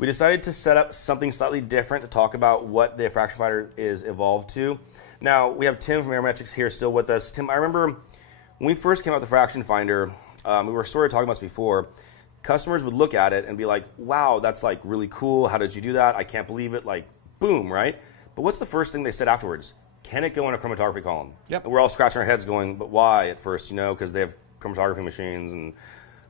we decided to set up something slightly different to talk about what the fraction finder is evolved to. Now, we have Tim from Aerometrics here still with us. Tim, I remember when we first came out with the fraction finder, we were sort of talking about this before, customers would look at it and be like, wow, that's like really cool. How did you do that? I can't believe it. Like, boom, right? But what's the first thing they said afterwards? Can it go in a chromatography column? Yep. And we're all scratching our heads going, but why at first, you know, because they have chromatography machines,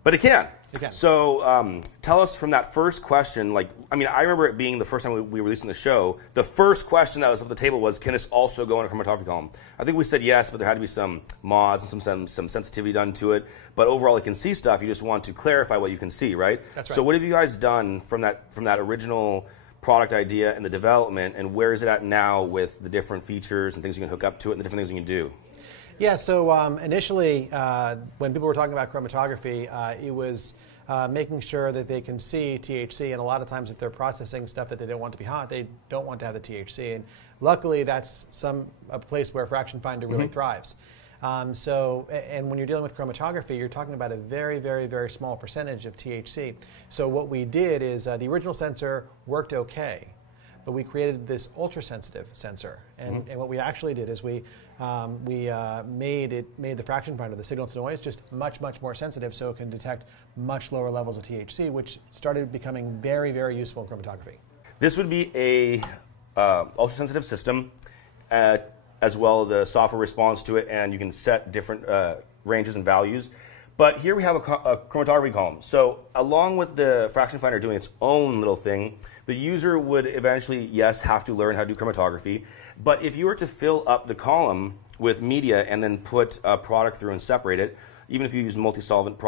but it can. It can. So tell us from that first question, like, I mean, I remember it being the first time we released in the show, the first question that was up the table was, can this also go in a chromatography column? I think we said yes, but there had to be some mods and some sensitivity done to it. But overall, it can see stuff. You just want to clarify what you can see, right? That's right. So what have you guys done from that original product idea and the development, and where is it at now with the different features and things you can hook up to it and the different things you can do? Yeah, so initially, when people were talking about chromatography, it was making sure that they can see THC, and a lot of times if they're processing stuff that they don't want to be hot, they don't want to have the THC. And luckily, that's a place where Fraction Finder really thrives. And when you're dealing with chromatography, you're talking about a very, very, very small percentage of THC. So what we did is the original sensor worked okay, but we created this ultra-sensitive sensor. And what we actually did is we made the fraction finder, the signal to noise, just much, much more sensitive, so it can detect much lower levels of THC, which started becoming very, very useful in chromatography. This would be a ultra-sensitive system, as well the software responds to it, and you can set different ranges and values. But here we have a chromatography column. So along with the fraction finder doing its own little thing, the user would eventually, yes, have to learn how to do chromatography. But if you were to fill up the column with media and then put a product through and separate it, even if you use multi-solvent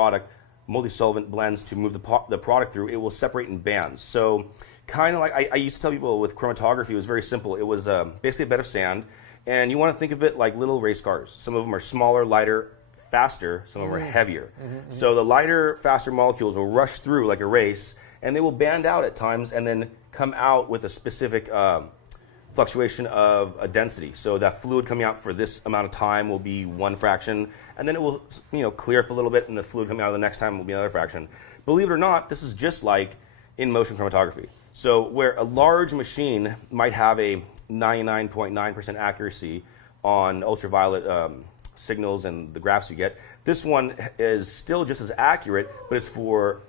blends to move the product through, it will separate in bands. So kind of like I used to tell people with chromatography, it was very simple. It was basically a bed of sand, and you want to think of it like little race cars. Some of them are smaller, lighter, faster, some of them are heavier. So the lighter, faster molecules will rush through like a race, and they will band out at times and then come out with a specific fluctuation of a density. So that fluid coming out for this amount of time will be one fraction, and then it will clear up a little bit, and the fluid coming out the next time will be another fraction. Believe it or not, this is just like in motion chromatography. So where a large machine might have a 99.9% accuracy on ultraviolet signals and the graphs you get, this one is still just as accurate, but it's for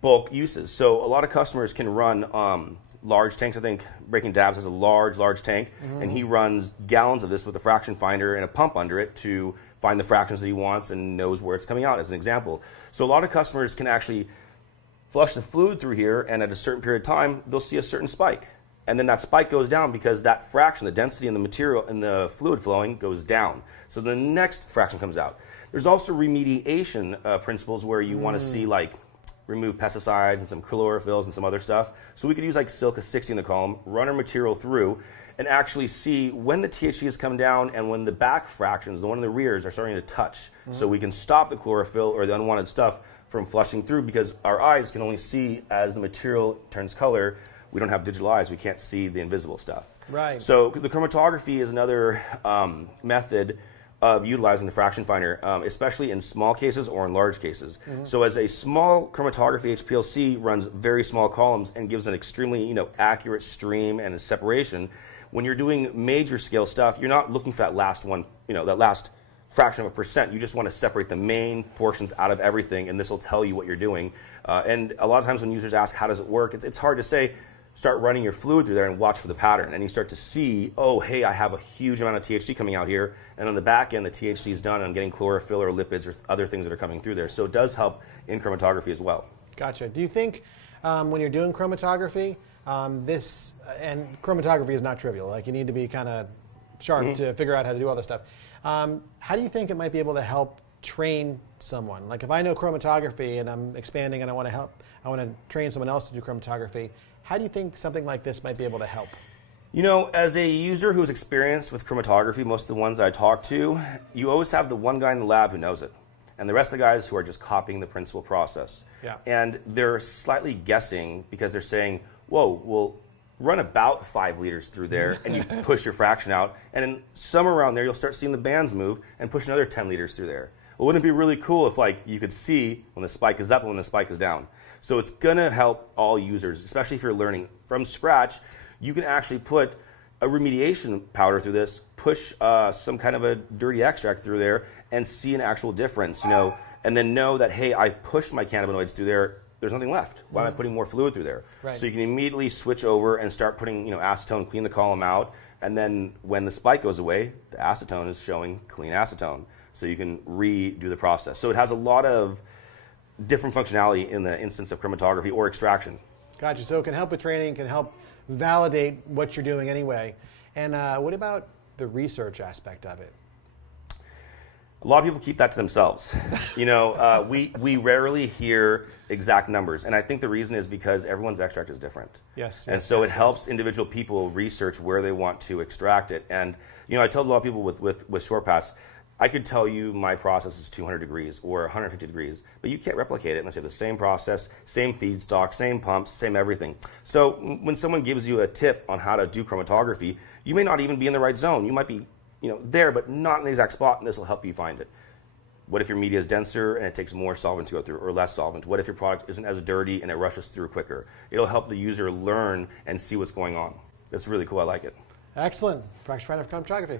bulk uses. So a lot of customers can run large tanks. I think Breaking Dabs has a large tank, and he runs gallons of this with a fraction finder and a pump under it to find the fractions that he wants and knows where it's coming out, as an example. So a lot of customers can actually flush the fluid through here, and at a certain period of time, they'll see a certain spike. And then that spike goes down because that fraction, the density in the material and the fluid flowing goes down. So the next fraction comes out. There's also remediation principles where you want to see, like, remove pesticides and some chlorophylls and some other stuff. So we could use like Silica 60 in the column, run our material through, and actually see when the THC has come down and when the back fractions, the one in the rears, are starting to touch. So we can stop the chlorophyll or the unwanted stuff from flushing through, because our eyes can only see as the material turns color. We don't have digital eyes. We can't see the invisible stuff. Right. So the chromatography is another method of utilizing the fraction finder, especially in small cases or in large cases. So as a small chromatography, HPLC runs very small columns and gives an extremely accurate stream and a separation. When you're doing major scale stuff, you're not looking for that last one, that last fraction of a percent. You just want to separate the main portions out of everything, and this will tell you what you're doing. And a lot of times when users ask, how does it work? It's hard to say. Start running your fluid through there and watch for the pattern, and you start to see, oh, hey, I have a huge amount of THC coming out here, and on the back end, the THC is done, and I'm getting chlorophyll or lipids or other things that are coming through there. So it does help in chromatography as well. Gotcha. Do you think when you're doing chromatography, and chromatography is not trivial, like you need to be kind of sharp to figure out how to do all this stuff. How do you think it might be able to help train someone? Like if I know chromatography and I'm expanding and I want to train someone else to do chromatography, how do you think something like this might be able to help? As a user who's experienced with chromatography, most of the ones I talk to, you always have the one guy in the lab who knows it, and the rest of the guys who are just copying the principal process. Yeah. And they're slightly guessing because they're saying, whoa, we'll run about 5 liters through there, and you push your fraction out, and then somewhere around there you'll start seeing the bands move and push another 10 liters through there. Well, wouldn't it be really cool if like you could see when the spike is up and when the spike is down? So it's going to help all users, especially if you're learning from scratch. You can actually put a remediation powder through this, push some kind of a dirty extract through there, and see an actual difference, and then know that, hey, I've pushed my cannabinoids through there. There's nothing left. Why am I putting more fluid through there? Right. So you can immediately switch over and start putting acetone, clean the column out, and then when the spike goes away, the acetone is showing clean acetone. So you can redo the process. So it has a lot of different functionality in the instance of chromatography or extraction. Gotcha. So it can help with training, can help validate what you're doing anyway. And what about the research aspect of it? A lot of people keep that to themselves. We rarely hear exact numbers, and I think the reason is because everyone's extract is different. Yes. And so it helps individual people research where they want to extract it. And I tell a lot of people with short pass, I could tell you my process is 200 degrees or 150 degrees, but you can't replicate it unless you have the same process, same feedstock, same pumps, same everything. So when someone gives you a tip on how to do chromatography, you may not even be in the right zone. You might be there, but not in the exact spot, and this will help you find it. What if your media is denser and it takes more solvent to go through, or less solvent? What if your product isn't as dirty and it rushes through quicker? It'll help the user learn and see what's going on. It's really cool. I like it. Excellent. Practice right of chromatography.